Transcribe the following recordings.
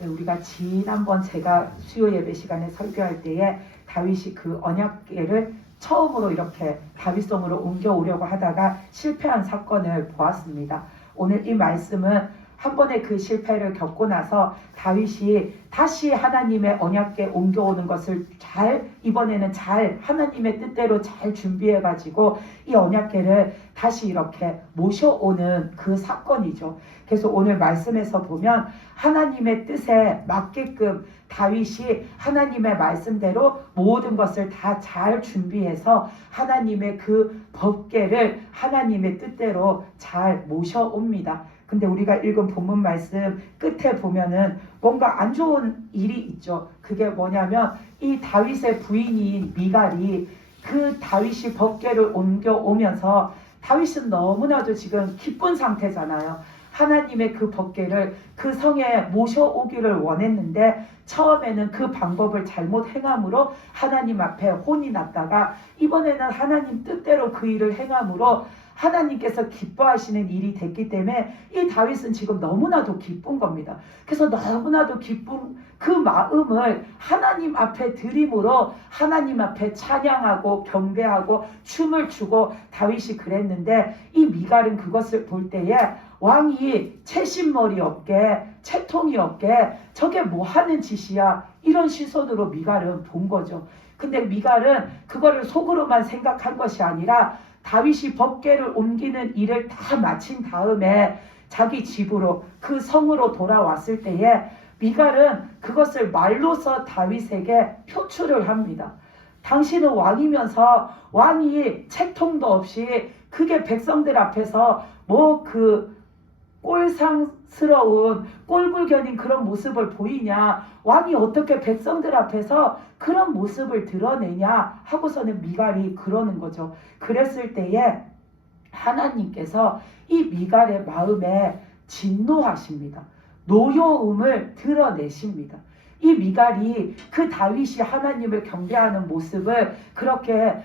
네, 우리가 지난번 제가 수요 예배 시간에 설교할 때에 다윗이 그 언약궤를 처음으로 이렇게 다윗성으로 옮겨오려고 하다가 실패한 사건을 보았습니다. 오늘 이 말씀은 한 번의 그 실패를 겪고 나서 다윗이 다시 하나님의 언약궤 옮겨오는 것을 이번에는 잘 하나님의 뜻대로 잘 준비해가지고 이 언약궤를 다시 이렇게 모셔오는 그 사건이죠. 그래서 오늘 말씀에서 보면 하나님의 뜻에 맞게끔 다윗이 하나님의 말씀대로 모든 것을 다 잘 준비해서 하나님의 그 법궤를 하나님의 뜻대로 잘 모셔옵니다. 근데 우리가 읽은 본문 말씀 끝에 보면은 뭔가 안 좋은 일이 있죠. 그게 뭐냐면 이 다윗의 부인인 미갈이 그 다윗이 법궤를 옮겨오면서 다윗은 너무나도 지금 기쁜 상태잖아요. 하나님의 그 법궤를 그 성에 모셔오기를 원했는데 처음에는 그 방법을 잘못 행함으로 하나님 앞에 혼이 났다가 이번에는 하나님 뜻대로 그 일을 행함으로 하나님께서 기뻐하시는 일이 됐기 때문에 이 다윗은 지금 너무나도 기쁜 겁니다. 그래서 너무나도 기쁜 그 마음을 하나님 앞에 드림으로 하나님 앞에 찬양하고 경배하고 춤을 추고 다윗이 그랬는데 이 미갈은 그것을 볼 때에 왕이 채신머리 없게 채통이 없게 저게 뭐 하는 짓이야 이런 시선으로 미갈은 본 거죠. 근데 미갈은 그거를 속으로만 생각한 것이 아니라 다윗이 법궤를 옮기는 일을 다 마친 다음에 자기 집으로 그 성으로 돌아왔을 때에 미갈은 그것을 말로서 다윗에게 표출을 합니다. 당신은 왕이면서 왕이 채통도 없이 그게 백성들 앞에서 뭐 그 꼴상스러운 꼴불견인 그런 모습을 보이냐, 왕이 어떻게 백성들 앞에서 그런 모습을 드러내냐 하고서는 미갈이 그러는 거죠. 그랬을 때에 하나님께서 이 미갈의 마음에 진노하십니다. 노여움을 드러내십니다. 이 미갈이 그 다윗이 하나님을 경배하는 모습을 그렇게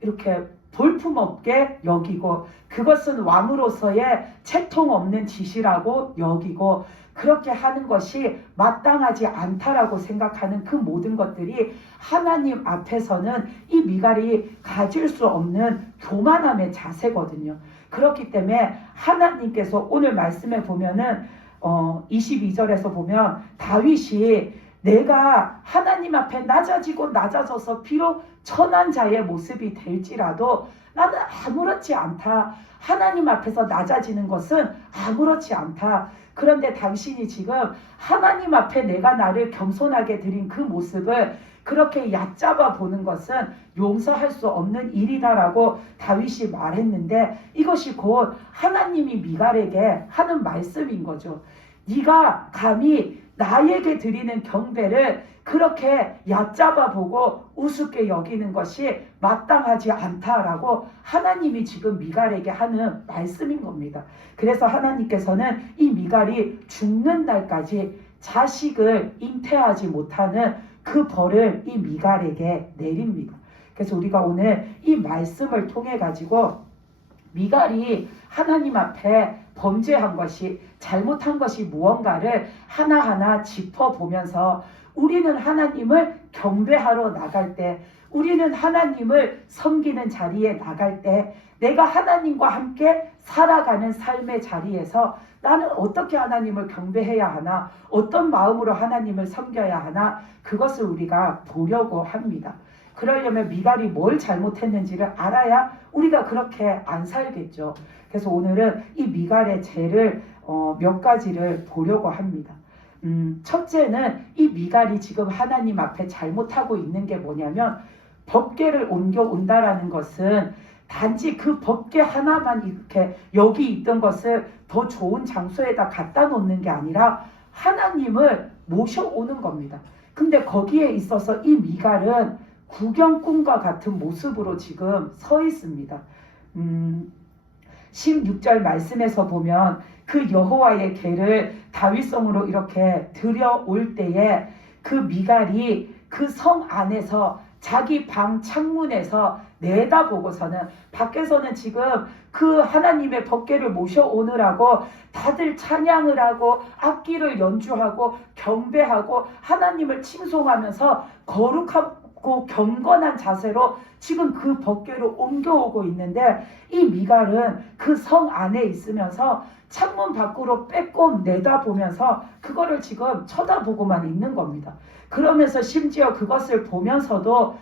이렇게 볼품없게 여기고 그것은 왕으로서의 채통 없는 짓이라고 여기고 그렇게 하는 것이 마땅하지 않다라고 생각하는 그 모든 것들이 하나님 앞에서는 이 미갈이 가질 수 없는 교만함의 자세거든요. 그렇기 때문에 하나님께서 오늘 말씀에 보면은 22절에서 보면 다윗이 내가 하나님 앞에 낮아져서 비록 천한 자의 모습이 될지라도 나는 아무렇지 않다. 하나님 앞에서 낮아지는 것은 아무렇지 않다. 그런데 당신이 지금 하나님 앞에 내가 나를 겸손하게 드린 그 모습을 그렇게 얕잡아 보는 것은 용서할 수 없는 일이다라고 다윗이 말했는데 이것이 곧 하나님이 미갈에게 하는 말씀인 거죠. 네가 감히 나에게 드리는 경배를 그렇게 얕잡아 보고 우습게 여기는 것이 마땅하지 않다라고 하나님이 지금 미갈에게 하는 말씀인 겁니다. 그래서 하나님께서는 이 미갈이 죽는 날까지 자식을 잉태하지 못하는 그 벌을 이 미갈에게 내립니다. 그래서 우리가 오늘 이 말씀을 통해 가지고 미갈이 하나님 앞에 범죄한 것이 잘못한 것이 무언가를 하나하나 짚어보면서 우리는 하나님을 경배하러 나갈 때 우리는 하나님을 섬기는 자리에 나갈 때 내가 하나님과 함께 살아가는 삶의 자리에서 나는 어떻게 하나님을 경배해야 하나 어떤 마음으로 하나님을 섬겨야 하나 그것을 우리가 보려고 합니다. 그러려면 미갈이 뭘 잘못했는지를 알아야 우리가 그렇게 안 살겠죠. 그래서 오늘은 이 미갈의 죄를 몇 가지를 보려고 합니다. 첫째는 이 미갈이 지금 하나님 앞에 잘못하고 있는 게 뭐냐면 법궤를 옮겨온다라는 것은 단지 그 법궤 하나만 이렇게 여기 있던 것을 더 좋은 장소에다 갖다 놓는 게 아니라 하나님을 모셔오는 겁니다. 근데 거기에 있어서 이 미갈은 구경꾼과 같은 모습으로 지금 서 있습니다. 16절 말씀에서 보면 그 여호와의 궤를 다윗성으로 이렇게 들여올 때에 그 미갈이 그 성 안에서 자기 방 창문에서 내다보고서는 밖에서는 지금 그 하나님의 법궤를 모셔오느라고 다들 찬양을 하고 악기를 연주하고 경배하고 하나님을 칭송하면서 거룩하고 경건한 자세로 지금 그 법궤로 옮겨오고 있는데, 이 미갈은 그 성 안에 있으면서 창문 밖으로 빼꼼 내다보면서 그거를 지금 쳐다보고만 있는 겁니다. 그러면서 심지어 그것을 보면서도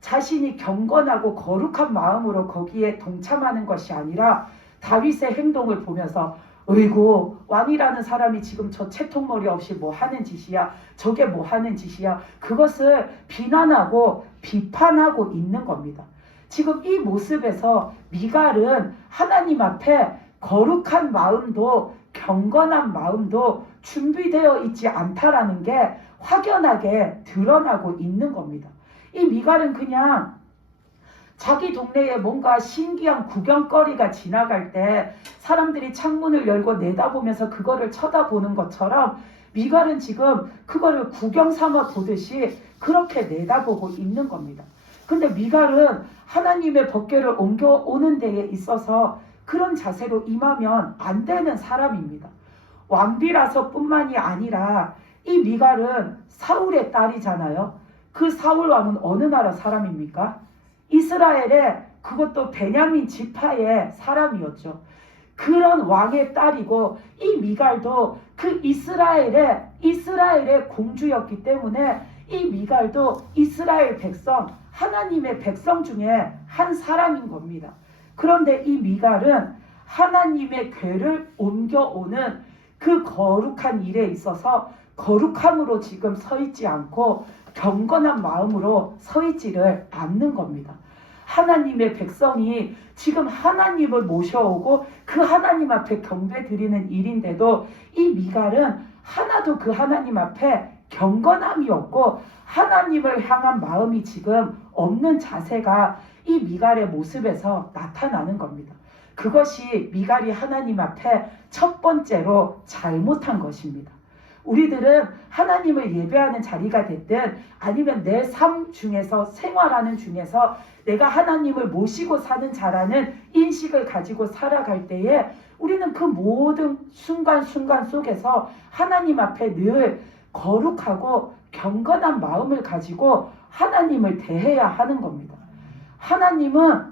자신이 경건하고 거룩한 마음으로 거기에 동참하는 것이 아니라 다윗의 행동을 보면서 어이구, 왕이라는 사람이 지금 저 채통머리 없이 뭐 하는 짓이야, 저게 뭐 하는 짓이야, 그것을 비난하고 비판하고 있는 겁니다. 지금 이 모습에서 미갈은 하나님 앞에 거룩한 마음도 경건한 마음도 준비되어 있지 않다라는 게 확연하게 드러나고 있는 겁니다. 이 미갈은 그냥 자기 동네에 뭔가 신기한 구경거리가 지나갈 때 사람들이 창문을 열고 내다보면서 그거를 쳐다보는 것처럼 미갈은 지금 그거를 구경 삼아 보듯이 그렇게 내다보고 있는 겁니다. 근데 미갈은 하나님의 법궤를 옮겨오는 데에 있어서 그런 자세로 임하면 안 되는 사람입니다. 왕비라서 뿐만이 아니라 이 미갈은 사울의 딸이잖아요. 그 사울 왕은 어느 나라 사람입니까? 이스라엘의, 그것도 베냐민 지파의 사람이었죠. 그런 왕의 딸이고 이 미갈도 그 이스라엘의 공주였기 때문에 이 미갈도 이스라엘 백성, 하나님의 백성 중에 한 사람인 겁니다. 그런데 이 미갈은 하나님의 궤를 옮겨오는 그 거룩한 일에 있어서 거룩함으로 지금 서 있지 않고 경건한 마음으로 서 있지를 않는 겁니다. 하나님의 백성이 지금 하나님을 모셔오고 그 하나님 앞에 경배 드리는 일인데도 이 미갈은 하나도 그 하나님 앞에 경건함이 없고 하나님을 향한 마음이 지금 없는 자세가 이 미갈의 모습에서 나타나는 겁니다. 그것이 미갈이 하나님 앞에 첫 번째로 잘못한 것입니다. 우리들은 하나님을 예배하는 자리가 됐든 아니면 내 삶 중에서 생활하는 중에서 내가 하나님을 모시고 사는 자라는 인식을 가지고 살아갈 때에 우리는 그 모든 순간순간 속에서 하나님 앞에 늘 거룩하고 경건한 마음을 가지고 하나님을 대해야 하는 겁니다. 하나님은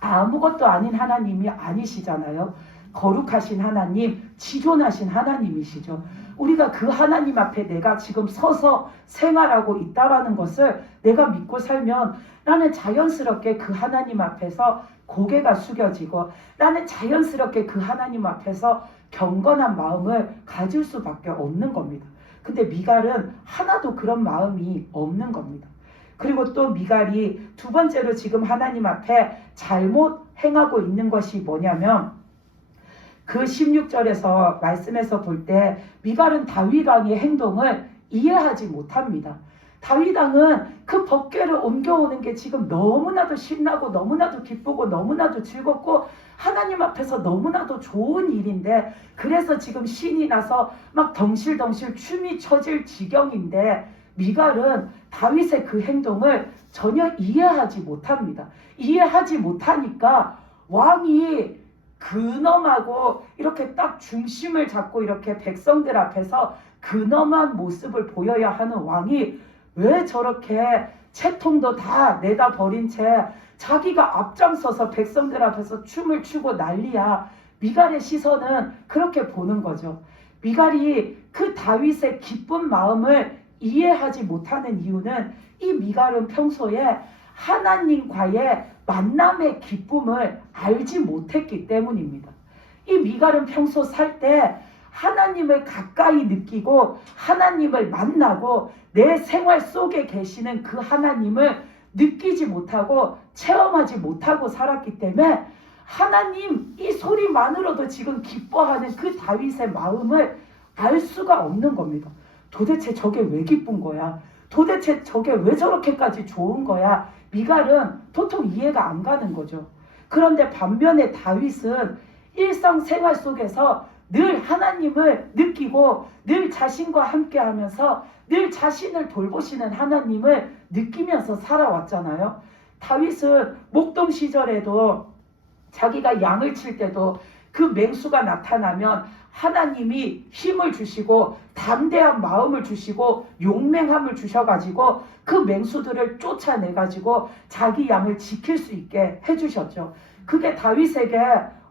아무것도 아닌 하나님이 아니시잖아요. 거룩하신 하나님, 지존하신 하나님이시죠. 우리가 그 하나님 앞에 내가 지금 서서 생활하고 있다라는 것을 내가 믿고 살면 나는 자연스럽게 그 하나님 앞에서 고개가 숙여지고 나는 자연스럽게 그 하나님 앞에서 경건한 마음을 가질 수밖에 없는 겁니다. 근데 미갈은 하나도 그런 마음이 없는 겁니다. 그리고 또 미갈이 두 번째로 지금 하나님 앞에 잘못 행하고 있는 것이 뭐냐면 그 16절에서 말씀에서 볼 때 미갈은 다윗 왕의 행동을 이해하지 못합니다. 다윗 왕은 그 법궤를 옮겨오는 게 지금 너무나도 신나고 너무나도 기쁘고 너무나도 즐겁고 하나님 앞에서 너무나도 좋은 일인데 그래서 지금 신이 나서 막 덩실덩실 춤이 춰질 지경인데 미갈은 다윗의 그 행동을 전혀 이해하지 못합니다. 이해하지 못하니까 왕이 근엄하고 이렇게 딱 중심을 잡고 이렇게 백성들 앞에서 근엄한 모습을 보여야 하는 왕이 왜 저렇게 채통도 다 내다 버린 채 자기가 앞장서서 백성들 앞에서 춤을 추고 난리야. 미갈의 시선은 그렇게 보는 거죠. 미갈이 그 다윗의 기쁜 마음을 이해하지 못하는 이유는 이 미갈은 평소에 하나님과의 만남의 기쁨을 알지 못했기 때문입니다. 이 미갈은 평소 살 때 하나님을 가까이 느끼고 하나님을 만나고 내 생활 속에 계시는 그 하나님을 느끼지 못하고 체험하지 못하고 살았기 때문에 하나님 이 소리만으로도 지금 기뻐하는 그 다윗의 마음을 알 수가 없는 겁니다. 도대체 저게 왜 기쁜 거야? 도대체 저게 왜 저렇게까지 좋은 거야? 미갈은 도통 이해가 안 가는 거죠. 그런데 반면에 다윗은 일상생활 속에서 늘 하나님을 느끼고 늘 자신과 함께 하면서 늘 자신을 돌보시는 하나님을 느끼면서 살아왔잖아요. 다윗은 목동 시절에도 자기가 양을 칠 때도 그 맹수가 나타나면 하나님이 힘을 주시고 담대한 마음을 주시고 용맹함을 주셔가지고 그 맹수들을 쫓아내가지고 자기 양을 지킬 수 있게 해주셨죠. 그게 다윗에게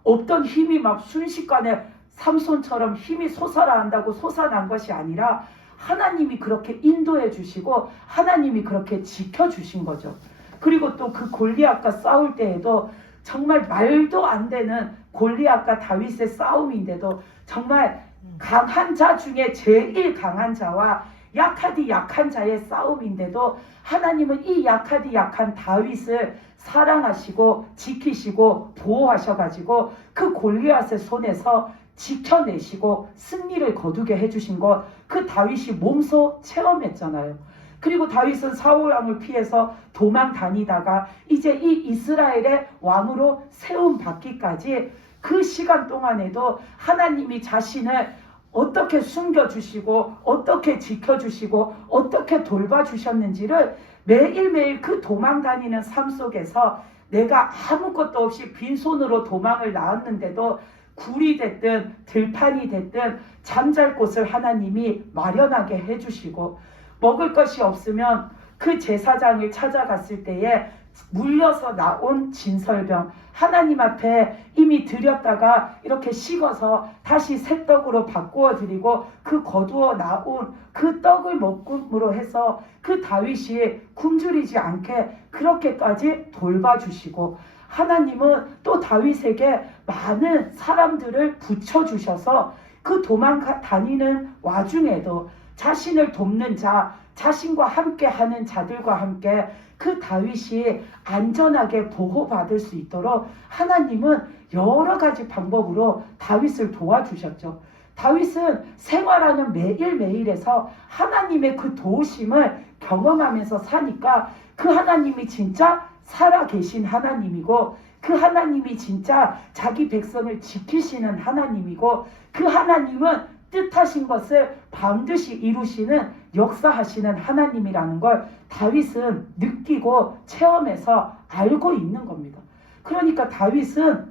없던 힘이 막 순식간에 삼손처럼 힘이 솟아난다고 솟아난 것이 아니라 하나님이 그렇게 인도해 주시고 하나님이 그렇게 지켜주신 거죠. 그리고 또 그 골리앗과 싸울 때에도 정말 말도 안 되는 골리앗과 다윗의 싸움인데도 정말 강한 자 중에 제일 강한 자와 약하디 약한 자의 싸움인데도 하나님은 이 약하디 약한 다윗을 사랑하시고 지키시고 보호하셔가지고 그 골리앗의 손에서 지켜내시고 승리를 거두게 해주신 것, 그 다윗이 몸소 체험했잖아요. 그리고 다윗은 사울 왕을 피해서 도망 다니다가 이제 이 이스라엘의 왕으로 세움 받기까지 그 시간 동안에도 하나님이 자신을 어떻게 숨겨주시고 어떻게 지켜주시고 어떻게 돌봐주셨는지를 매일매일 그 도망 다니는 삶 속에서 내가 아무것도 없이 빈손으로 도망을 나왔는데도 굴이 됐든 들판이 됐든 잠잘 곳을 하나님이 마련하게 해주시고, 먹을 것이 없으면 그 제사장을 찾아갔을 때에 물려서 나온 진설병, 하나님 앞에 이미 드렸다가 이렇게 식어서 다시 새 떡으로 바꾸어 드리고 그 거두어 나온 그 떡을 먹음으로 해서 그 다윗이 굶주리지 않게 그렇게까지 돌봐주시고, 하나님은 또 다윗에게 많은 사람들을 붙여주셔서 그 도망 다니는 와중에도 자신을 돕는 자, 자신과 함께 하는 자들과 함께 그 다윗이 안전하게 보호받을 수 있도록 하나님은 여러 가지 방법으로 다윗을 도와주셨죠. 다윗은 생활하는 매일매일에서 하나님의 그 도우심을 경험하면서 사니까 그 하나님이 진짜 살아계신 하나님이고, 그 하나님이 진짜 자기 백성을 지키시는 하나님이고, 그 하나님은 뜻하신 것을 반드시 이루시는 역사하시는 하나님이라는 걸 다윗은 느끼고 체험해서 알고 있는 겁니다. 그러니까 다윗은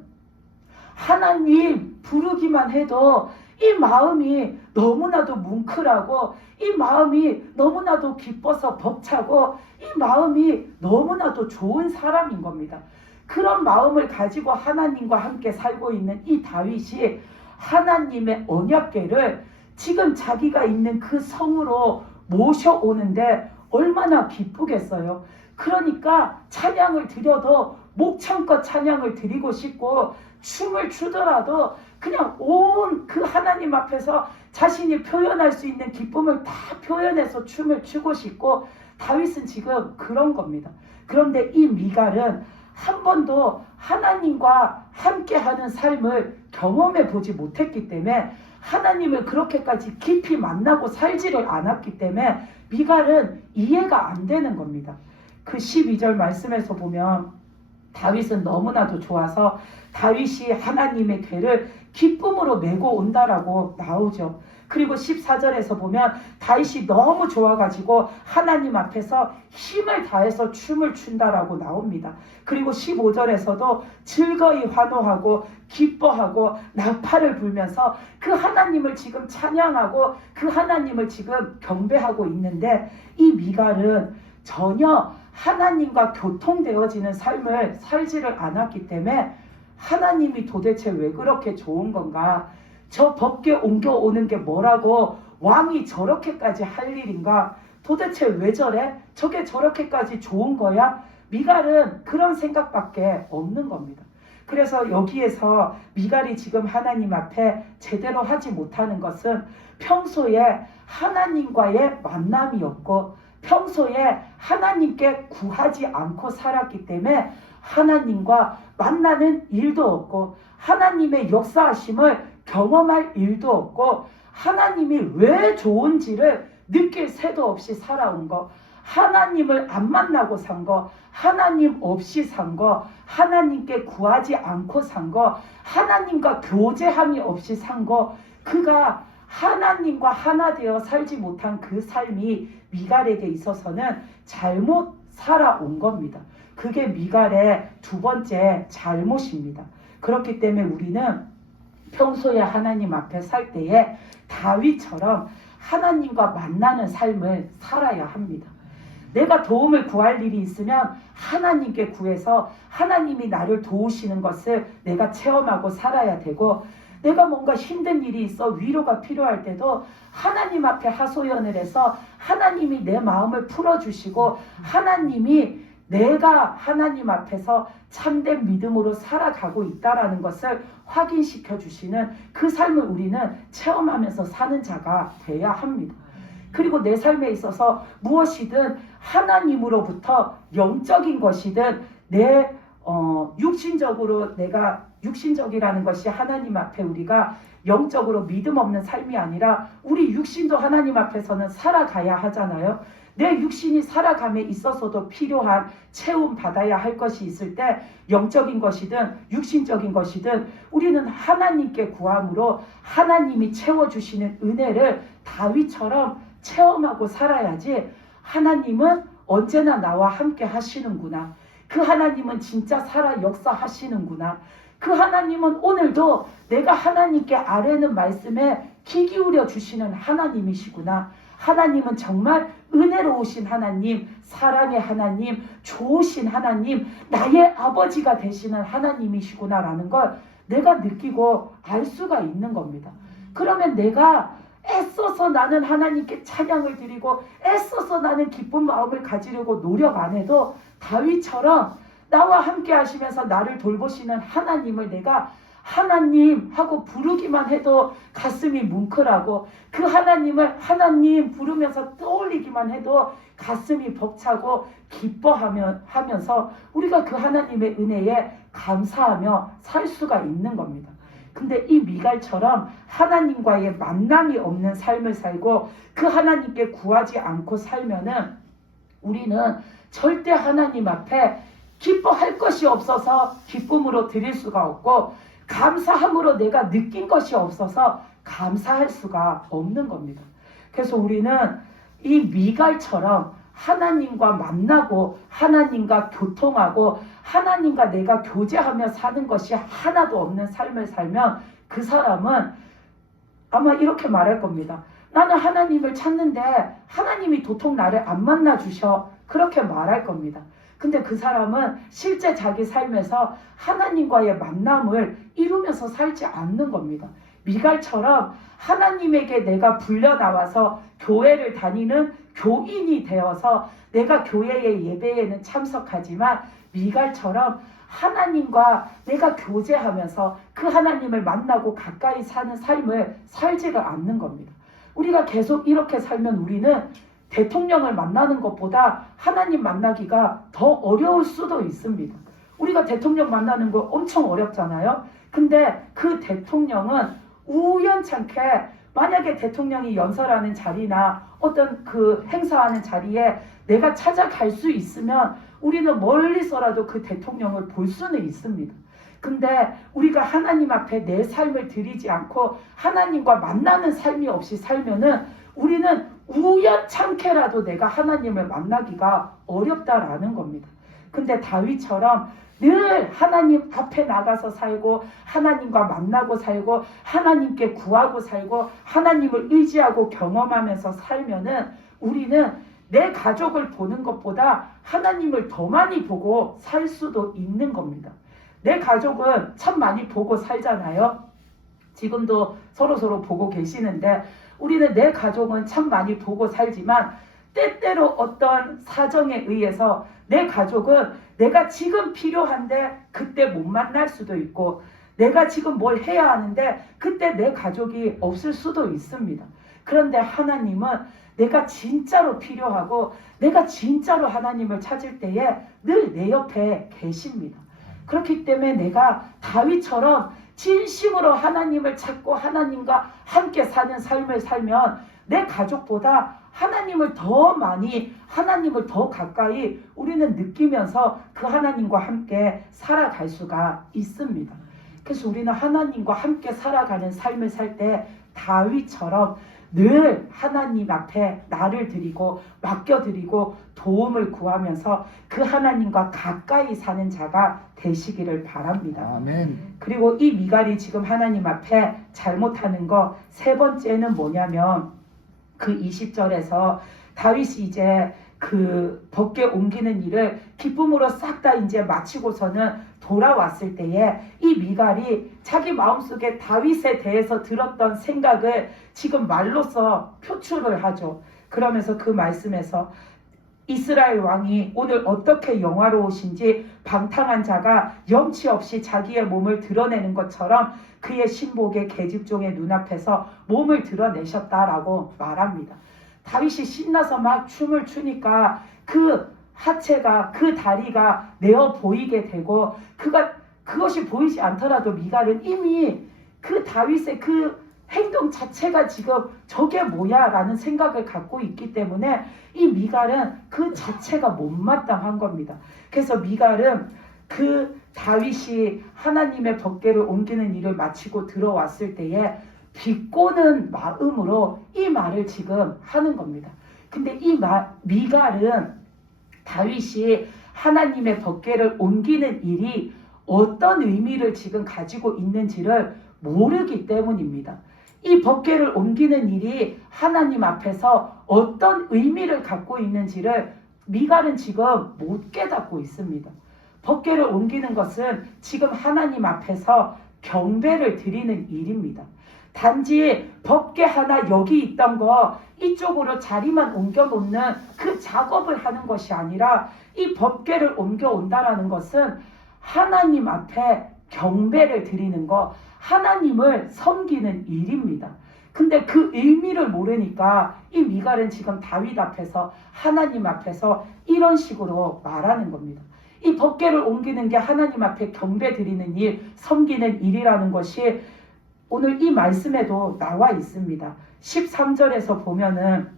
하나님 부르기만 해도 이 마음이 너무나도 뭉클하고, 이 마음이 너무나도 기뻐서 벅차고, 이 마음이 너무나도 좋은 사람인 겁니다. 그런 마음을 가지고 하나님과 함께 살고 있는 이 다윗이 하나님의 언약궤를 지금 자기가 있는 그 성으로 모셔오는데 얼마나 기쁘겠어요. 그러니까 찬양을 드려도 목청껏 찬양을 드리고 싶고, 춤을 추더라도 그냥 온 그 하나님 앞에서 자신이 표현할 수 있는 기쁨을 다 표현해서 춤을 추고 싶고, 다윗은 지금 그런 겁니다. 그런데 이 미갈은 한 번도 하나님과 함께하는 삶을 경험해 보지 못했기 때문에, 하나님을 그렇게까지 깊이 만나고 살지를 않았기 때문에 미갈은 이해가 안 되는 겁니다. 그 12절 말씀에서 보면 다윗은 너무나도 좋아서 다윗이 하나님의 궤를 기쁨으로 메고 온다라고 나오죠. 그리고 14절에서 보면 다윗이 너무 좋아가지고 하나님 앞에서 힘을 다해서 춤을 춘다라고 나옵니다. 그리고 15절에서도 즐거이 환호하고 기뻐하고 나팔을 불면서 그 하나님을 지금 찬양하고 그 하나님을 지금 경배하고 있는데, 이 미갈은 전혀 하나님과 교통되어지는 삶을 살지를 않았기 때문에 하나님이 도대체 왜 그렇게 좋은 건가? 저 법궤 옮겨오는 게 뭐라고 왕이 저렇게까지 할 일인가? 도대체 왜 저래? 저게 저렇게까지 좋은 거야? 미갈은 그런 생각밖에 없는 겁니다. 그래서 여기에서 미갈이 지금 하나님 앞에 제대로 하지 못하는 것은 평소에 하나님과의 만남이 없고, 평소에 하나님께 구하지 않고 살았기 때문에 하나님과 만나는 일도 없고, 하나님의 역사하심을 경험할 일도 없고, 하나님이 왜 좋은지를 느낄 새도 없이 살아온 것, 하나님을 안 만나고 산 거, 하나님 없이 산 거, 하나님께 구하지 않고 산 거, 하나님과 교제함이 없이 산 거, 그가 하나님과 하나 되어 살지 못한 그 삶이 미갈에게 있어서는 잘못 살아온 겁니다. 그게 미갈의 두 번째 잘못입니다. 그렇기 때문에 우리는 평소에 하나님 앞에 살 때에 다윗처럼 하나님과 만나는 삶을 살아야 합니다. 내가 도움을 구할 일이 있으면 하나님께 구해서 하나님이 나를 도우시는 것을 내가 체험하고 살아야 되고, 내가 뭔가 힘든 일이 있어 위로가 필요할 때도 하나님 앞에 하소연을 해서 하나님이 내 마음을 풀어주시고, 하나님이 내가 하나님 앞에서 참된 믿음으로 살아가고 있다라는 것을 확인시켜 주시는 그 삶을 우리는 체험하면서 사는 자가 되어야 합니다. 그리고 내 삶에 있어서 무엇이든 하나님으로부터 영적인 것이든 내 육신적으로, 내가 육신적이라는 것이 하나님 앞에 우리가 영적으로 믿음 없는 삶이 아니라 우리 육신도 하나님 앞에서는 살아가야 하잖아요. 내 육신이 살아감에 있어서도 필요한 채움 받아야 할 것이 있을 때 영적인 것이든 육신적인 것이든 우리는 하나님께 구함으로 하나님이 채워주시는 은혜를 다윗처럼 체험하고 살아야지, 하나님은 언제나 나와 함께 하시는구나, 그 하나님은 진짜 살아 역사하시는구나, 그 하나님은 오늘도 내가 하나님께 아뢰는 말씀에 귀 기울여 주시는 하나님이시구나, 하나님은 정말 은혜로우신 하나님, 사랑의 하나님, 좋으신 하나님, 나의 아버지가 되시는 하나님이시구나라는 걸 내가 느끼고 알 수가 있는 겁니다. 그러면 내가 애써서 나는 하나님께 찬양을 드리고 애써서 나는 기쁜 마음을 가지려고 노력 안 해도 다윗처럼 나와 함께 하시면서 나를 돌보시는 하나님을 내가 하나님 하고 부르기만 해도 가슴이 뭉클하고, 그 하나님을 하나님 부르면서 떠올리기만 해도 가슴이 벅차고 기뻐하면서 우리가 그 하나님의 은혜에 감사하며 살 수가 있는 겁니다. 근데 이 미갈처럼 하나님과의 만남이 없는 삶을 살고 그 하나님께 구하지 않고 살면은 우리는 절대 하나님 앞에 기뻐할 것이 없어서 기쁨으로 드릴 수가 없고, 감사함으로 내가 느낀 것이 없어서 감사할 수가 없는 겁니다. 그래서 우리는 이 미갈처럼 하나님과 만나고 하나님과 교통하고 하나님과 내가 교제하며 사는 것이 하나도 없는 삶을 살면 그 사람은 아마 이렇게 말할 겁니다. 나는 하나님을 찾는데 하나님이 도통 나를 안 만나 주셔. 그렇게 말할 겁니다. 근데 그 사람은 실제 자기 삶에서 하나님과의 만남을 이루면서 살지 않는 겁니다. 미갈처럼 하나님에게 내가 불려 나와서 교회를 다니는 교인이 되어서 내가 교회의 예배에는 참석하지만 미갈처럼 하나님과 내가 교제하면서 그 하나님을 만나고 가까이 사는 삶을 살지를 않는 겁니다. 우리가 계속 이렇게 살면 우리는 대통령을 만나는 것보다 하나님 만나기가 더 어려울 수도 있습니다. 우리가 대통령 만나는 거 엄청 어렵잖아요. 근데 그 대통령은 우연찮게 만약에 대통령이 연설하는 자리나 어떤 그 행사하는 자리에 내가 찾아갈 수 있으면 우리는 멀리서라도 그 대통령을 볼 수는 있습니다. 근데 우리가 하나님 앞에 내 삶을 드리지 않고 하나님과 만나는 삶이 없이 살면은 우리는 우연찮게라도 내가 하나님을 만나기가 어렵다라는 겁니다. 근데 다윗처럼 늘 하나님 앞에 나가서 살고 하나님과 만나고 살고 하나님께 구하고 살고 하나님을 의지하고 경험하면서 살면은 우리는 내 가족을 보는 것보다 하나님을 더 많이 보고 살 수도 있는 겁니다. 내 가족은 참 많이 보고 살잖아요. 지금도 서로 보고 계시는데 우리는 내 가족은 참 많이 보고 살지만 때때로 어떤 사정에 의해서 내 가족은 내가 지금 필요한데 그때 못 만날 수도 있고 내가 지금 뭘 해야 하는데 그때 내 가족이 없을 수도 있습니다. 그런데 하나님은 내가 진짜로 필요하고 내가 진짜로 하나님을 찾을 때에 늘 내 옆에 계십니다. 그렇기 때문에 내가 다윗처럼 진심으로 하나님을 찾고 하나님과 함께 사는 삶을 살면 내 가족보다 하나님을 더 많이, 하나님을 더 가까이 우리는 느끼면서 그 하나님과 함께 살아갈 수가 있습니다. 그래서 우리는 하나님과 함께 살아가는 삶을 살 때 다윗처럼 늘 하나님 앞에 나를 드리고 맡겨드리고 도움을 구하면서 그 하나님과 가까이 사는 자가 되시기를 바랍니다. 아멘. 그리고 이 미갈이 지금 하나님 앞에 잘못하는 거 세 번째는 뭐냐면 그 20절에서 다윗이 이제 그 벗게 옮기는 일을 기쁨으로 싹 다 이제 마치고서는 돌아왔을 때에 이 미갈이 자기 마음속에 다윗에 대해서 들었던 생각을 지금 말로써 표출을 하죠. 그러면서 그 말씀에서 이스라엘 왕이 오늘 어떻게 영화로우신지 방탕한 자가 염치 없이 자기의 몸을 드러내는 것처럼 그의 신복의 계집종의 눈앞에서 몸을 드러내셨다라고 말합니다. 다윗이 신나서 막 춤을 추니까 그 하체가, 그 다리가 내어 보이게 되고 그것이 보이지 않더라도 미갈은 이미 그 다윗의 그 행동 자체가 지금 저게 뭐야 라는 생각을 갖고 있기 때문에 이 미갈은 그 자체가 못마땅한 겁니다. 그래서 미갈은 그 다윗이 하나님의 법궤를 옮기는 일을 마치고 들어왔을 때에 비꼬는 마음으로 이 말을 지금 하는 겁니다. 근데 이 미갈은 다윗이 하나님의 법궤를 옮기는 일이 어떤 의미를 지금 가지고 있는지를 모르기 때문입니다. 이 법궤를 옮기는 일이 하나님 앞에서 어떤 의미를 갖고 있는지를 미갈은 지금 못 깨닫고 있습니다. 법궤를 옮기는 것은 지금 하나님 앞에서 경배를 드리는 일입니다. 단지 법궤 하나 여기 있던 거 이쪽으로 자리만 옮겨 놓는 그 작업을 하는 것이 아니라 이 법궤를 옮겨 온다라는 것은 하나님 앞에 경배를 드리는 거, 하나님을 섬기는 일입니다. 근데 그 의미를 모르니까 이 미갈은 지금 다윗 앞에서, 하나님 앞에서 이런 식으로 말하는 겁니다. 이 법궤를 옮기는 게 하나님 앞에 경배 드리는 일, 섬기는 일이라는 것이 오늘 이 말씀에도 나와 있습니다. 13절에서 보면은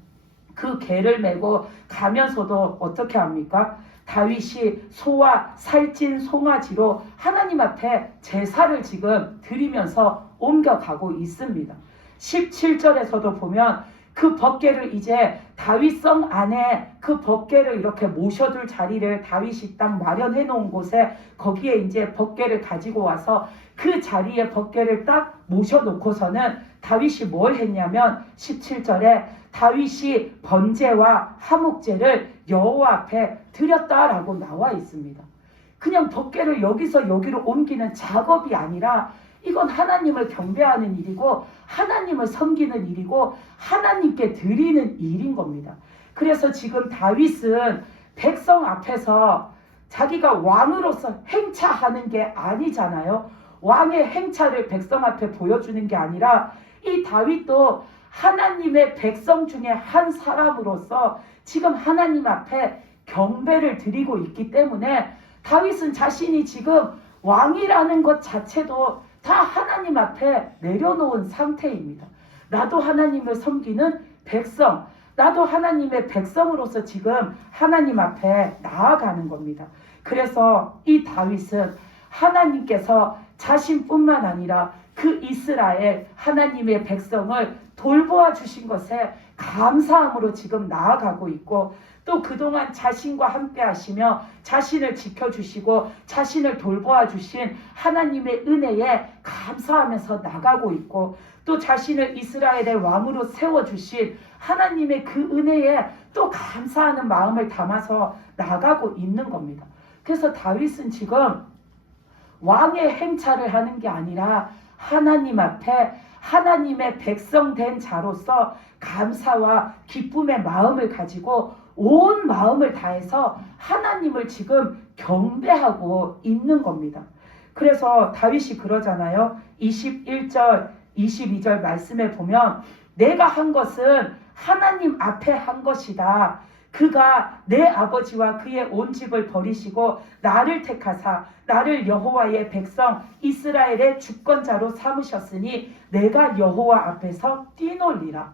그 궤를 메고 가면서도 어떻게 합니까? 다윗이 소와 살찐 송아지로 하나님 앞에 제사를 지금 드리면서 옮겨가고 있습니다. 17절에서도 보면 그 법궤를 이제 다윗성 안에 그 법궤를 이렇게 모셔둘 자리를 다윗이 딱 마련해 놓은 곳에 거기에 이제 법궤를 가지고 와서 그 자리에 법궤를 딱 모셔놓고서는 다윗이 뭘 했냐면 17절에 다윗이 번제와 화목제를 여호와 앞에 드렸다라고 나와 있습니다. 그냥 법궤를 여기서 여기로 옮기는 작업이 아니라 이건 하나님을 경배하는 일이고 하나님을 섬기는 일이고 하나님께 드리는 일인 겁니다. 그래서 지금 다윗은 백성 앞에서 자기가 왕으로서 행차하는 게 아니잖아요. 왕의 행차를 백성 앞에 보여주는 게 아니라 이 다윗도 하나님의 백성 중에 한 사람으로서 지금 하나님 앞에 경배를 드리고 있기 때문에 다윗은 자신이 지금 왕이라는 것 자체도 다 하나님 앞에 내려놓은 상태입니다. 나도 하나님을 섬기는 백성, 나도 하나님의 백성으로서 지금 하나님 앞에 나아가는 겁니다. 그래서 이 다윗은 하나님께서 자신뿐만 아니라 그 이스라엘 하나님의 백성을 돌보아 주신 것에 감사함으로 지금 나아가고 있고 또 그동안 자신과 함께 하시며 자신을 지켜주시고 자신을 돌보아 주신 하나님의 은혜에 감사하면서 나가고 있고 또 자신을 이스라엘의 왕으로 세워주신 하나님의 그 은혜에 또 감사하는 마음을 담아서 나가고 있는 겁니다. 그래서 다윗은 지금 왕의 행차를 하는 게 아니라 하나님 앞에 하나님의 백성 된 자로서 감사와 기쁨의 마음을 가지고 온 마음을 다해서 하나님을 지금 경배하고 있는 겁니다. 그래서 다윗이 그러잖아요. 21절, 22절 말씀에 보면 내가 한 것은 하나님 앞에 한 것이다. 그가 내 아버지와 그의 온 집을 버리시고 나를 택하사 나를 여호와의 백성 이스라엘의 주권자로 삼으셨으니 내가 여호와 앞에서 뛰놀리라.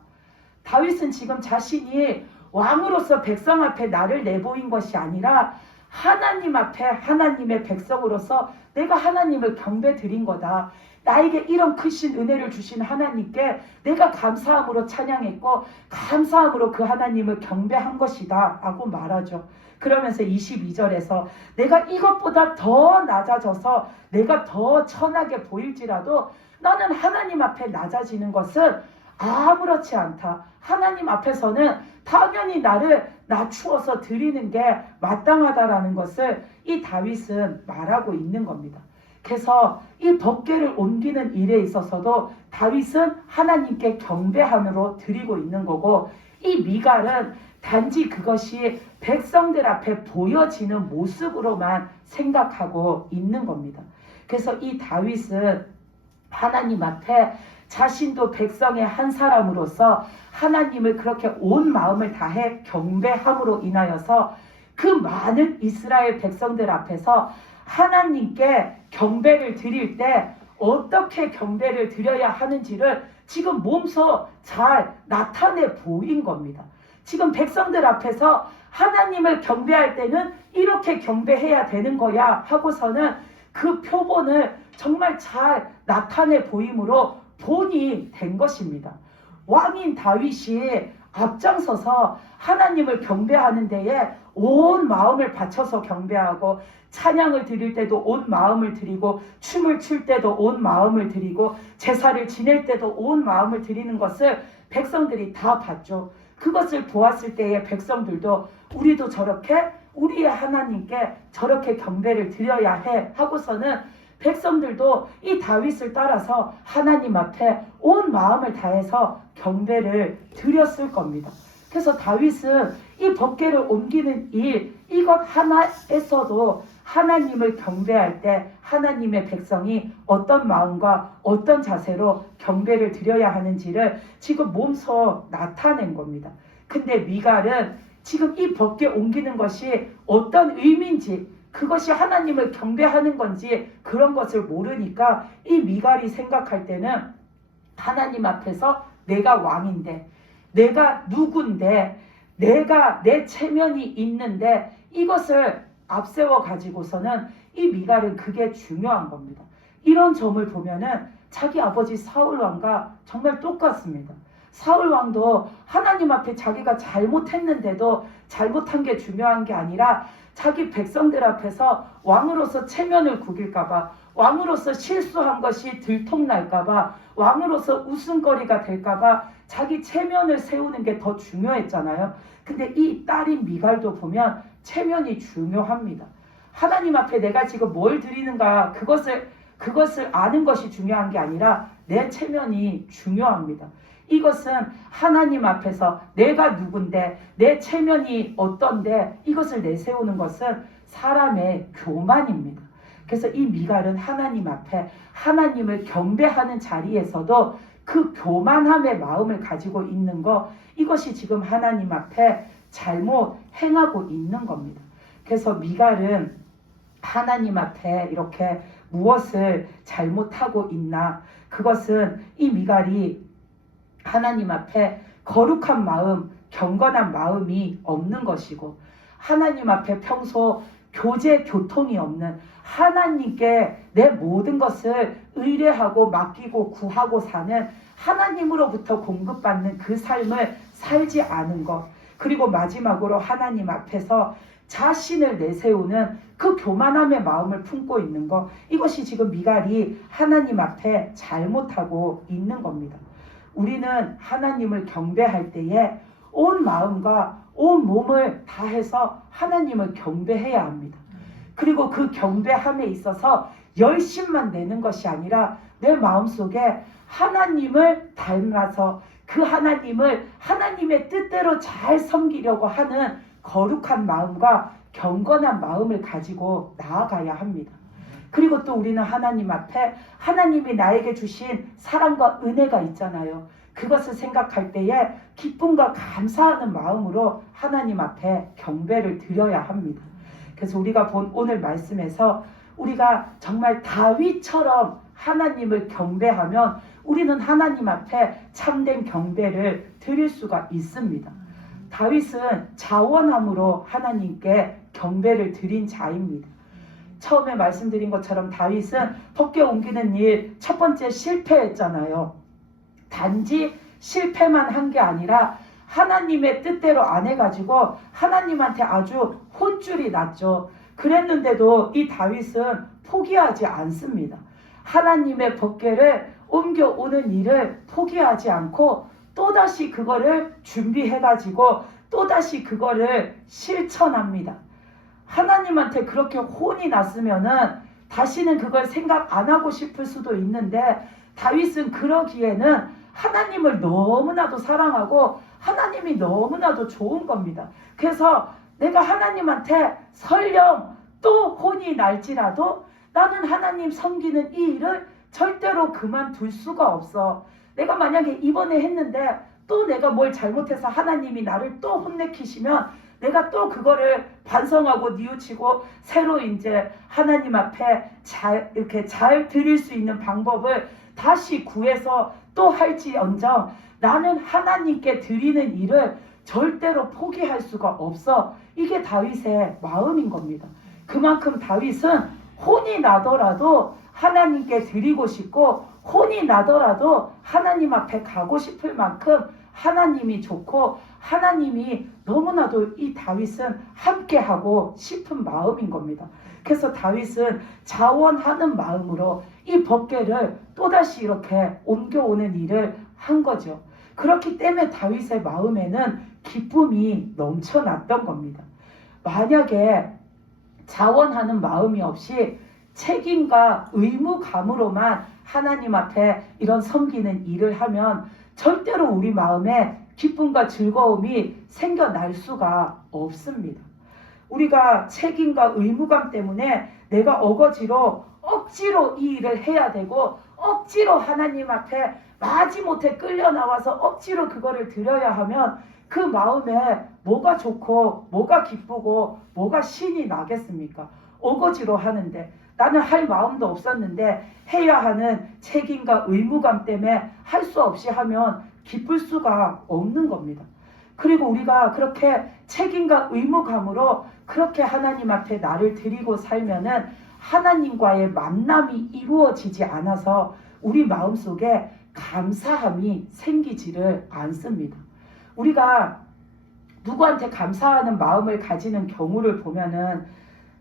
다윗은 지금 자신이 왕으로서 백성 앞에 나를 내보인 것이 아니라 하나님 앞에 하나님의 백성으로서 내가 하나님을 경배 드린 거다. 나에게 이런 크신 은혜를 주신 하나님께 내가 감사함으로 찬양했고 감사함으로 그 하나님을 경배한 것이다 라고 말하죠. 그러면서 22절에서 내가 이것보다 더 낮아져서 내가 더 천하게 보일지라도 나는 하나님 앞에 낮아지는 것은 아무렇지 않다. 하나님 앞에서는 당연히 나를 낮추어서 드리는 게 마땅하다라는 것을 이 다윗은 말하고 있는 겁니다. 그래서 이 법궤를 옮기는 일에 있어서도 다윗은 하나님께 경배함으로 드리고 있는 거고, 이 미갈은 단지 그것이 백성들 앞에 보여지는 모습으로만 생각하고 있는 겁니다. 그래서 이 다윗은 하나님 앞에 자신도 백성의 한 사람으로서 하나님을 그렇게 온 마음을 다해 경배함으로 인하여서 그 많은 이스라엘 백성들 앞에서 하나님께 경배를 드릴 때 어떻게 경배를 드려야 하는지를 지금 몸소 잘 나타내 보인 겁니다. 지금 백성들 앞에서 하나님을 경배할 때는 이렇게 경배해야 되는 거야 하고서는 그 표본을 정말 잘 나타내 보임으로 본이 된 것입니다. 왕인 다윗이 앞장서서 하나님을 경배하는 데에 온 마음을 바쳐서 경배하고, 찬양을 드릴 때도 온 마음을 드리고, 춤을 출 때도 온 마음을 드리고, 제사를 지낼 때도 온 마음을 드리는 것을 백성들이 다 봤죠. 그것을 보았을 때에 백성들도 우리도 저렇게 우리의 하나님께 저렇게 경배를 드려야 해 하고서는 백성들도 이 다윗을 따라서 하나님 앞에 온 마음을 다해서 경배를 드렸을 겁니다. 그래서 다윗은 이 법궤를 옮기는 일, 이것 하나에서도 하나님을 경배할 때 하나님의 백성이 어떤 마음과 어떤 자세로 경배를 드려야 하는지를 지금 몸소 나타낸 겁니다. 근데 미갈은 지금 이 법궤 옮기는 것이 어떤 의미인지, 그것이 하나님을 경배하는 건지 그런 것을 모르니까 이 미갈이 생각할 때는 하나님 앞에서 내가 왕인데, 내가 누군데, 내가 내 체면이 있는데 이것을 앞세워 가지고서는 이 미갈은 그게 중요한 겁니다. 이런 점을 보면은 자기 아버지 사울 왕과 정말 똑같습니다. 사울 왕도 하나님 앞에 자기가 잘못했는데도 잘못한 게 중요한 게 아니라 자기 백성들 앞에서 왕으로서 체면을 구길까봐, 왕으로서 실수한 것이 들통날까봐, 왕으로서 웃음거리가 될까봐 자기 체면을 세우는 게 더 중요했잖아요. 근데 이 딸인 미갈도 보면 체면이 중요합니다. 하나님 앞에 내가 지금 뭘 드리는가, 그것을 아는 것이 중요한 게 아니라 내 체면이 중요합니다. 이것은 하나님 앞에서 내가 누군데, 내 체면이 어떤데 이것을 내세우는 것은 사람의 교만입니다. 그래서 이 미갈은 하나님 앞에 하나님을 경배하는 자리에서도 그 교만함의 마음을 가지고 있는 거, 이것이 지금 하나님 앞에 잘못 행하고 있는 겁니다. 그래서 미갈은 하나님 앞에 이렇게 무엇을 잘못하고 있나, 그것은 이 미갈이 하나님 앞에 거룩한 마음, 경건한 마음이 없는 것이고, 하나님 앞에 평소 교제 교통이 없는, 하나님께 내 모든 것을 의뢰하고 맡기고 구하고 사는, 하나님으로부터 공급받는 그 삶을 살지 않은 것, 그리고 마지막으로 하나님 앞에서 자신을 내세우는 그 교만함의 마음을 품고 있는 것, 이것이 지금 미갈이 하나님 앞에 잘못하고 있는 겁니다. 우리는 하나님을 경배할 때에 온 마음과 온 몸을 다해서 하나님을 경배해야 합니다. 그리고 그 경배함에 있어서 열심만 내는 것이 아니라 내 마음속에 하나님을 닮아서 그 하나님을 하나님의 뜻대로 잘 섬기려고 하는 거룩한 마음과 경건한 마음을 가지고 나아가야 합니다. 그리고 또 우리는 하나님 앞에 하나님이 나에게 주신 사랑과 은혜가 있잖아요. 그것을 생각할 때에 기쁨과 감사하는 마음으로 하나님 앞에 경배를 드려야 합니다. 그래서 우리가 본 오늘 말씀에서 우리가 정말 다윗처럼 하나님을 경배하면 우리는 하나님 앞에 참된 경배를 드릴 수가 있습니다. 다윗은 자원함으로 하나님께 경배를 드린 자입니다. 처음에 말씀드린 것처럼 다윗은 법궤 옮기는 일 첫 번째 실패했잖아요. 단지 실패만 한 게 아니라 하나님의 뜻대로 안 해가지고 하나님한테 아주 혼쭐이 났죠. 그랬는데도 이 다윗은 포기하지 않습니다. 하나님의 법궤를 옮겨오는 일을 포기하지 않고 또다시 그거를 준비해가지고 또다시 그거를 실천합니다. 하나님한테 그렇게 혼이 났으면은 다시는 그걸 생각 안 하고 싶을 수도 있는데 다윗은 그러기에는 하나님을 너무나도 사랑하고 하나님이 너무나도 좋은 겁니다. 그래서 내가 하나님한테 설령 또 혼이 날지라도 나는 하나님 섬기는 이 일을 절대로 그만둘 수가 없어. 내가 만약에 이번에 했는데 또 내가 뭘 잘못해서 하나님이 나를 또 혼내키시면 내가 또 그거를 반성하고 뉘우치고 새로 이제 하나님 앞에 이렇게 잘 드릴 수 있는 방법을 다시 구해서 또 할지언정 나는 하나님께 드리는 일을 절대로 포기할 수가 없어. 이게 다윗의 마음인 겁니다. 그만큼 다윗은 혼이 나더라도 하나님께 드리고 싶고 혼이 나더라도 하나님 앞에 가고 싶을 만큼 하나님이 좋고 하나님이 너무나도 이 다윗은 함께하고 싶은 마음인 겁니다. 그래서 다윗은 자원하는 마음으로 이 법궤를 또다시 이렇게 옮겨오는 일을 한 거죠. 그렇기 때문에 다윗의 마음에는 기쁨이 넘쳐났던 겁니다. 만약에 자원하는 마음이 없이 책임과 의무감으로만 하나님 앞에 이런 섬기는 일을 하면 절대로 우리 마음에 기쁨과 즐거움이 생겨날 수가 없습니다. 우리가 책임과 의무감 때문에 내가 억지로 이 일을 해야 되고 억지로 하나님 앞에 마지못해 끌려 나와서 억지로 그거를 드려야 하면 그 마음에 뭐가 좋고 뭐가 기쁘고 뭐가 신이 나겠습니까? 억지로 하는데 나는 할 마음도 없었는데 해야 하는 책임과 의무감 때문에 할 수 없이 하면 기쁠 수가 없는 겁니다. 그리고 우리가 그렇게 책임과 의무감으로 그렇게 하나님 앞에 나를 드리고 살면은 하나님과의 만남이 이루어지지 않아서 우리 마음속에 감사함이 생기지를 않습니다. 우리가 누구한테 감사하는 마음을 가지는 경우를 보면은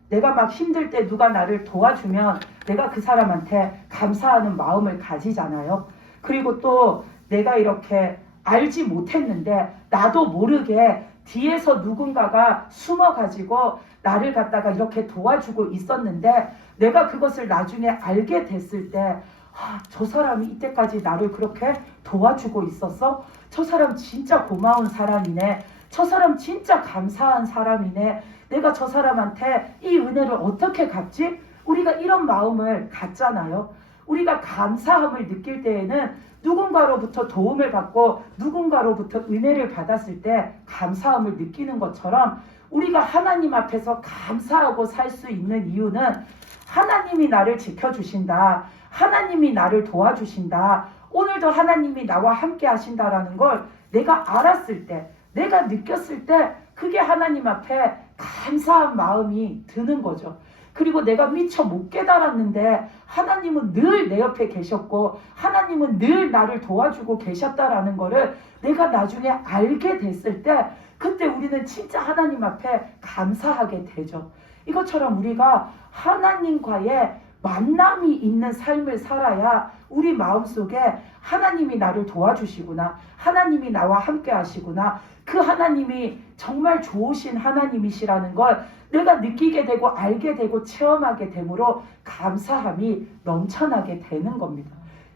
내가 막 힘들 때 누가 나를 도와주면 내가 그 사람한테 감사하는 마음을 가지잖아요. 그리고 또 내가 이렇게 알지 못했는데 나도 모르게 뒤에서 누군가가 숨어가지고 나를 갖다가 이렇게 도와주고 있었는데 내가 그것을 나중에 알게 됐을 때 저 사람이 이때까지 나를 그렇게 도와주고 있었어? 저 사람 진짜 고마운 사람이네. 저 사람 진짜 감사한 사람이네. 내가 저 사람한테 이 은혜를 어떻게 갚지? 우리가 이런 마음을 갖잖아요. 우리가 감사함을 느낄 때에는 누군가로부터 도움을 받고 누군가로부터 은혜를 받았을 때 감사함을 느끼는 것처럼 우리가 하나님 앞에서 감사하고 살 수 있는 이유는 하나님이 나를 지켜주신다. 하나님이 나를 도와주신다. 오늘도 하나님이 나와 함께 하신다라는 걸 내가 알았을 때, 내가 느꼈을 때 그게 하나님 앞에 감사한 마음이 드는 거죠. 그리고 내가 미처 못 깨달았는데 하나님은 늘 내 옆에 계셨고 하나님은 늘 나를 도와주고 계셨다라는 거를 내가 나중에 알게 됐을 때 그때 우리는 진짜 하나님 앞에 감사하게 되죠. 이것처럼 우리가 하나님과의 만남이 있는 삶을 살아야 우리 마음속에 하나님이 나를 도와주시구나. 하나님이 나와 함께 하시구나. 그 하나님이 정말 좋으신 하나님이시라는 걸 내가 느끼게 되고 알게 되고 체험하게 되므로 감사함이 넘쳐나게 되는 겁니다.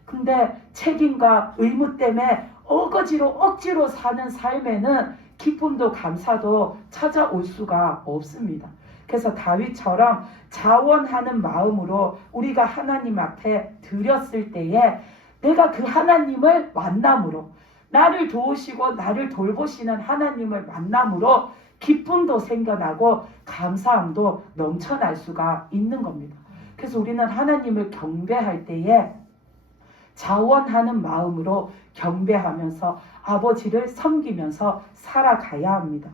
근데 책임과 의무 때문에 억지로 사는 삶에는 기쁨도 감사도 찾아올 수가 없습니다. 그래서 다윗처럼 자원하는 마음으로 우리가 하나님 앞에 드렸을 때에 내가 그 하나님을 만남으로 나를 도우시고 나를 돌보시는 하나님을 만남으로 기쁨도 생겨나고 감사함도 넘쳐날 수가 있는 겁니다. 그래서 우리는 하나님을 경배할 때에 자원하는 마음으로 경배하면서 아버지를 섬기면서 살아가야 합니다.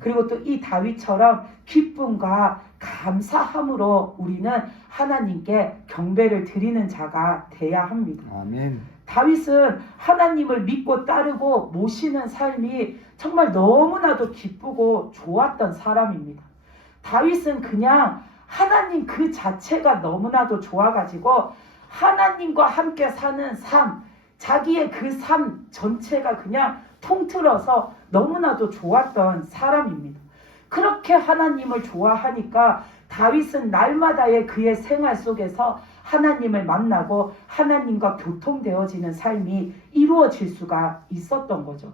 그리고 또 이 다윗처럼 기쁨과 감사함으로 우리는 하나님께 경배를 드리는 자가 돼야 합니다. 아멘. 다윗은 하나님을 믿고 따르고 모시는 삶이 정말 너무나도 기쁘고 좋았던 사람입니다. 다윗은 그냥 하나님 그 자체가 너무나도 좋아가지고 하나님과 함께 사는 삶, 자기의 그 삶 전체가 그냥 통틀어서 너무나도 좋았던 사람입니다. 그렇게 하나님을 좋아하니까 다윗은 날마다의 그의 생활 속에서 하나님을 만나고 하나님과 교통되어지는 삶이 이루어질 수가 있었던 거죠.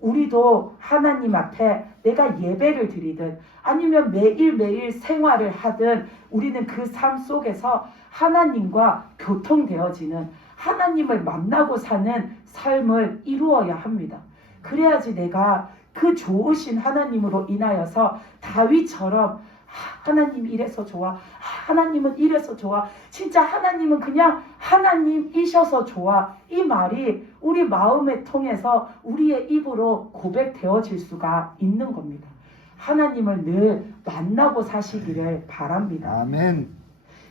우리도 하나님 앞에 내가 예배를 드리든 아니면 매일매일 생활을 하든 우리는 그 삶 속에서 하나님과 교통되어지는, 하나님을 만나고 사는 삶을 이루어야 합니다. 그래야지 내가 그 좋으신 하나님으로 인하여서 다윗처럼 하나님 이래서 좋아, 하나님은 이래서 좋아, 진짜 하나님은 그냥 하나님이셔서 좋아, 이 말이 우리 마음에 통해서 우리의 입으로 고백되어질 수가 있는 겁니다. 하나님을 늘 만나고 사시기를 바랍니다. 아멘.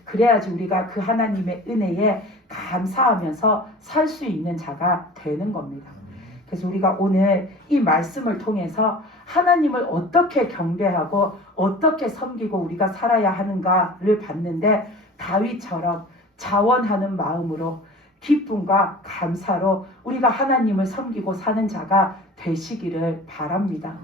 그래야지 우리가 그 하나님의 은혜에 감사하면서 살 수 있는 자가 되는 겁니다. 그래서 우리가 오늘 이 말씀을 통해서 하나님을 어떻게 경배하고 어떻게 섬기고 우리가 살아야 하는가를 봤는데, 다윗처럼 자원하는 마음으로 기쁨과 감사로 우리가 하나님을 섬기고 사는 자가 되시기를 바랍니다.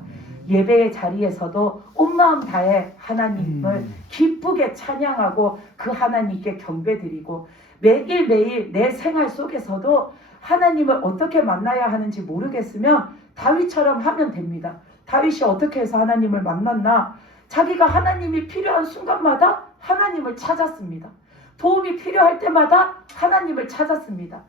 예배의 자리에서도 온 마음 다해 하나님을 기쁘게 찬양하고 그 하나님께 경배드리고, 매일매일 내 생활 속에서도 하나님을 어떻게 만나야 하는지 모르겠으면 다윗처럼 하면 됩니다. 다윗이 어떻게 해서 하나님을 만났나? 자기가 하나님이 필요한 순간마다 하나님을 찾았습니다. 도움이 필요할 때마다 하나님을 찾았습니다.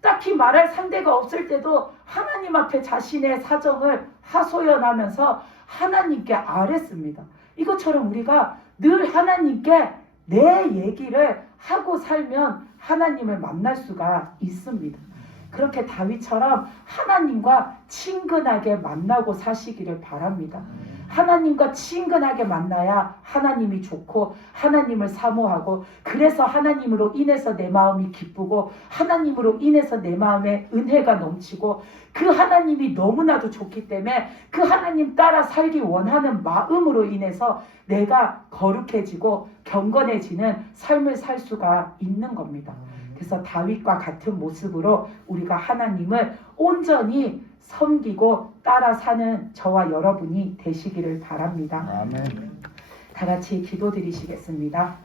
딱히 말할 상대가 없을 때도 하나님 앞에 자신의 사정을 하소연하면서 하나님께 아뢰습니다. 이것처럼 우리가 늘 하나님께 내 얘기를 하고 살면 하나님을 만날 수가 있습니다. 그렇게 다윗처럼 하나님과 친근하게 만나고 사시기를 바랍니다. 하나님과 친근하게 만나야 하나님이 좋고 하나님을 사모하고, 그래서 하나님으로 인해서 내 마음이 기쁘고 하나님으로 인해서 내 마음에 은혜가 넘치고, 그 하나님이 너무나도 좋기 때문에 그 하나님 따라 살기 원하는 마음으로 인해서 내가 거룩해지고 경건해지는 삶을 살 수가 있는 겁니다. 그래서 다윗과 같은 모습으로 우리가 하나님을 온전히 섬기고 따라 사는 저와 여러분이 되시기를 바랍니다. 아멘. 다 같이 기도드리시겠습니다.